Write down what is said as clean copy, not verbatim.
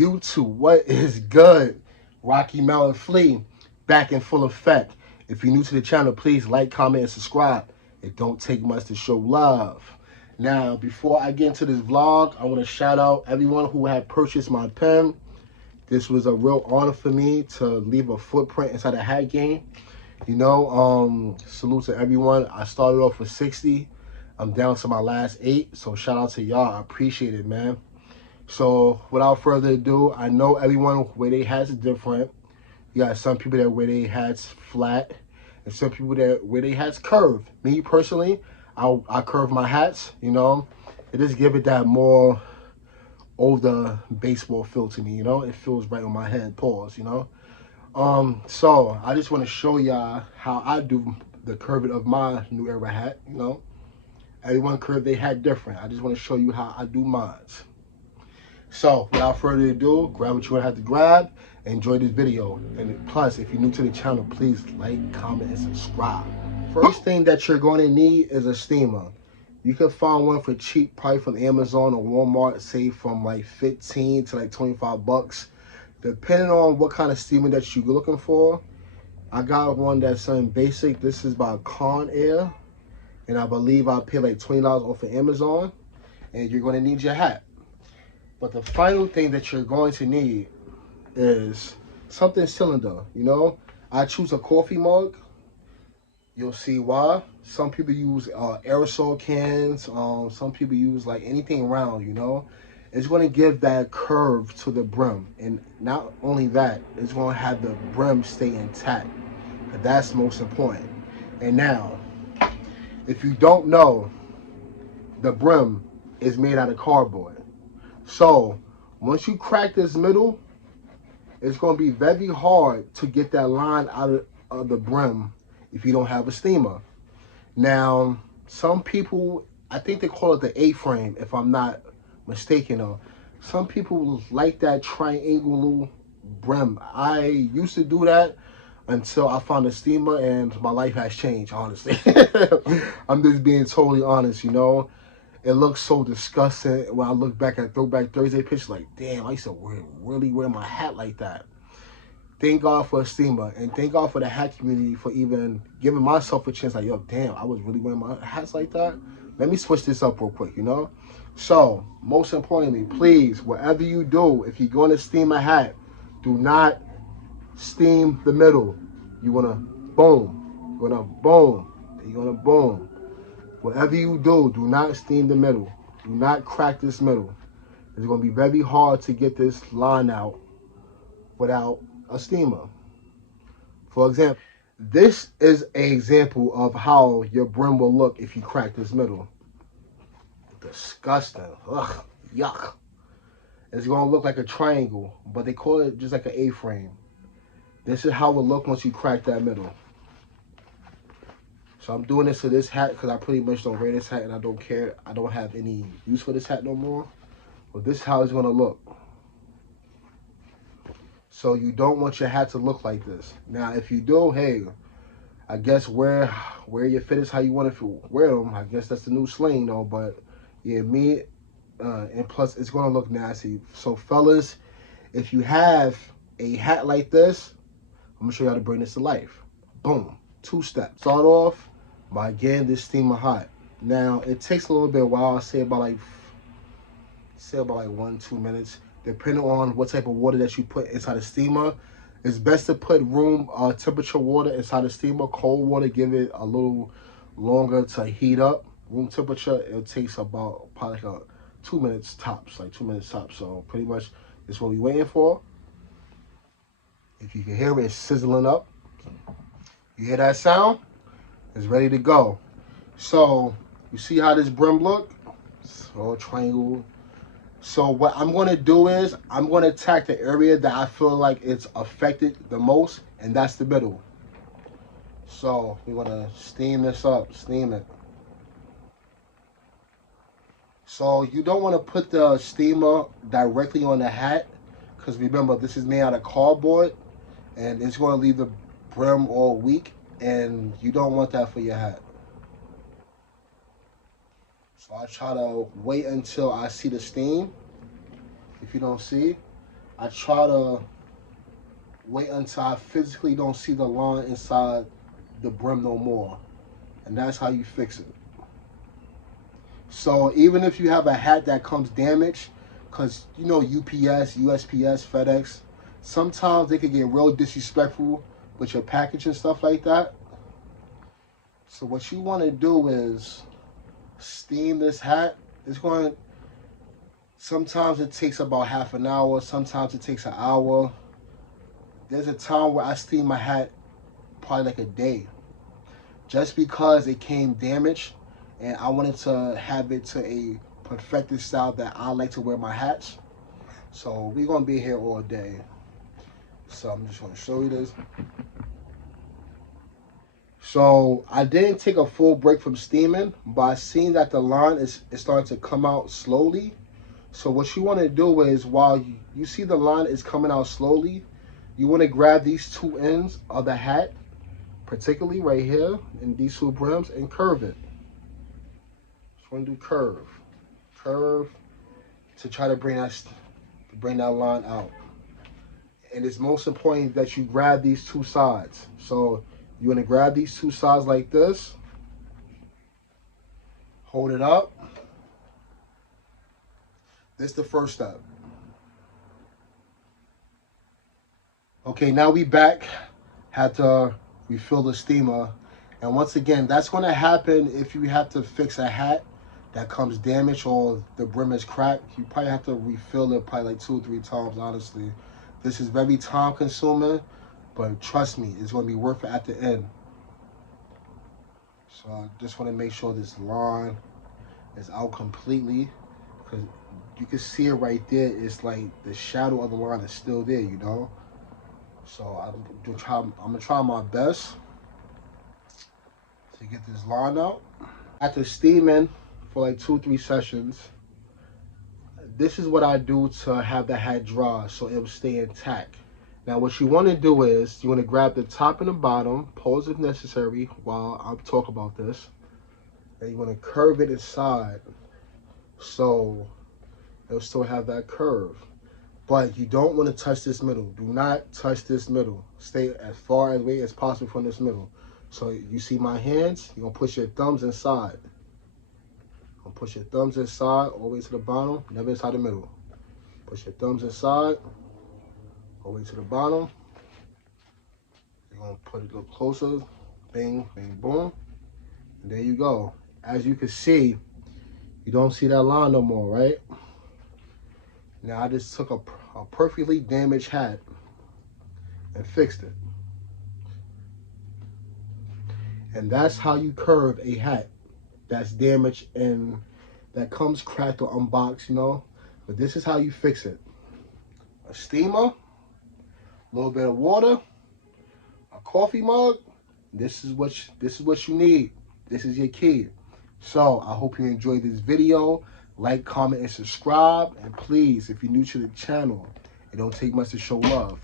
YouTube, what is good? Rocky Mountain Flea back in full effect. If you're new to the channel, please like, comment, and subscribe. It don't take much to show love. Now, before I get into this vlog, I want to shout out everyone who had purchased my pen. This was a real honor for me to leave a footprint inside the hat game. Salute to everyone. I started off with 60. I'm down to my last 8, so shout out to y'all. I appreciate it, man. So without further ado, I know everyone where they hats is different. You got some people that wear their hats flat, and some people that wear their hats curved. Me personally, I curve my hats. It just give it that more older baseball feel to me. It feels right on my head. Pause. So I just want to show y'all how I do the curving of my new era hat. Everyone curve their hat different. I just want to show you how I do mine. So, without further ado, grab what you have to grab, enjoy this video. And plus, if you're new to the channel, please like, comment, and subscribe. First thing that you're going to need is a steamer. You can find one for cheap, probably from Amazon or Walmart, say from like 15 to like 25 bucks. Depending on what kind of steamer that you're looking for. I got one that's something basic. This is by Conair. And I believe I paid like $20 off of Amazon. And you're going to need your hat. But the final thing that you're going to need is something cylinder. I choose a coffee mug. You'll see why. Some people use aerosol cans. Some people use like anything round. It's going to give that curve to the brim. And not only that, it's going to have the brim stay intact. That's most important. And now, if you don't know, the brim is made out of cardboard. So, once you crack this middle, it's going to be very hard to get that line out of the brim if you don't have a steamer. Now, some people, I think they call it the A-frame, if I'm not mistaken. Some people like that triangular brim. I used to do that until I found a steamer, and my life has changed, honestly. I'm just being totally honest, It looks so disgusting when I look back at Throwback Thursday pictures. Like, damn, I used to really wear my hat like that. Thank God for a steamer, and thank God for the hat community for even giving myself a chance. Like, yo, damn, I was really wearing my hats like that. Let me switch this up real quick, So, most importantly, please, whatever you do, if you're going to steam a hat, do not steam the middle. You want to boom. You're going to boom. You're going to boom. Whatever you do, do not steam the middle. Do not crack this middle. It's going to be very hard to get this line out without a steamer. For example, this is an example of how your brim will look if you crack this middle. Disgusting. Ugh, yuck. It's going to look like a triangle, but they call it just like an A-frame. This is how it will look once you crack that middle. So I'm doing this to this hat because I pretty much don't wear this hat and I don't care. I don't have any use for this hat no more. But this is how it's going to look. So you don't want your hat to look like this. Now, if you do, hey, I guess wear your fitteds how you want to wear them. I guess that's the new slang, though. But yeah, and plus it's going to look nasty. So fellas, if you have a hat like this, I'm going to show you how to bring this to life. Boom. 2 steps. Start off by getting this steamer hot. Now, it takes a little bit while. I say about like 1-2 minutes, depending on what type of water that you put inside the steamer. It's best to put room temperature water inside the steamer. Cold water, give it a little longer to heat up. Room temperature, it takes about probably like 2 minutes tops, So pretty much that's what we're waiting for. If you can hear it, it's sizzling up. You hear that sound? It's ready to go. So, you see how this brim look? It's all triangle. So what I'm going to do is, I'm going to attack the area that I feel like it's affected the most, and that's the middle. So, we're going to steam this up, steam it. So, you don't want to put the steamer directly on the hat, because remember, this is made out of cardboard, and it's going to leave the brim all weak, and you don't want that for your hat. So I try to wait until I see the steam. If you don't see, I try to wait until I physically don't see the line inside the brim no more. And that's how you fix it. So even if you have a hat that comes damaged, because you know UPS, USPS, FedEx, sometimes they can get real disrespectful with your package and stuff like that. So what you want to do is steam this hat. It's going, sometimes it takes about half an hour, sometimes it takes an hour. There's a time where I steam my hat probably like a day, just because it came damaged and I wanted to have it to a perfected style that I like to wear my hats. So we're gonna be here all day. So I'm just gonna show you this. So I didn't take a full break from steaming, but I seen that the line is starting to come out slowly. So what you want to do is, while you see the line is coming out slowly, you want to grab these two ends of the hat, particularly right here in these two brims, and curve it. Just want to do curve to try to bring that line out. And it's most important that you grab these two sides. So you want to grab these two sides like this, hold it up. This is the first step. Okay, now we back. Had to refill the steamer. And once again, that's going to happen if you have to fix a hat that comes damaged or the brim is cracked. You probably have to refill it probably like 2 or 3 times, honestly. This is very time consuming, but trust me, it's going to be worth it at the end. So I just want to make sure this line is out completely, because you can see it right there. It's like the shadow of the line is still there, you know. So I'm gonna try my best to get this line out. After steaming for like 2 or 3 sessions, this is what I do to have the hat dry so it will stay intact. Now what you want to do is, you want to grab the top and the bottom, pause if necessary while I talk about this, and you want to curve it inside so it'll still have that curve. But you don't want to touch this middle. Do not touch this middle. Stay as far away as possible from this middle. So you see my hands, you're going to push your thumbs inside. You're going to push your thumbs inside all the way to the bottom, never inside the middle. Push your thumbs inside, all the way to the bottom. You're going to put it a little closer, bang, bang, boom. And there you go. As you can see, you don't see that line no more, right? Now I just took a perfectly damaged hat and fixed it. And that's how you curve a hat that's damaged and that comes cracked or unboxed, you know. But this is how you fix it. A steamer, a little bit of water, a coffee mug. This is what you need. This is your key. So I hope you enjoyed this video. Like, comment, and subscribe. And please, if you're new to the channel, it don't take much to show love.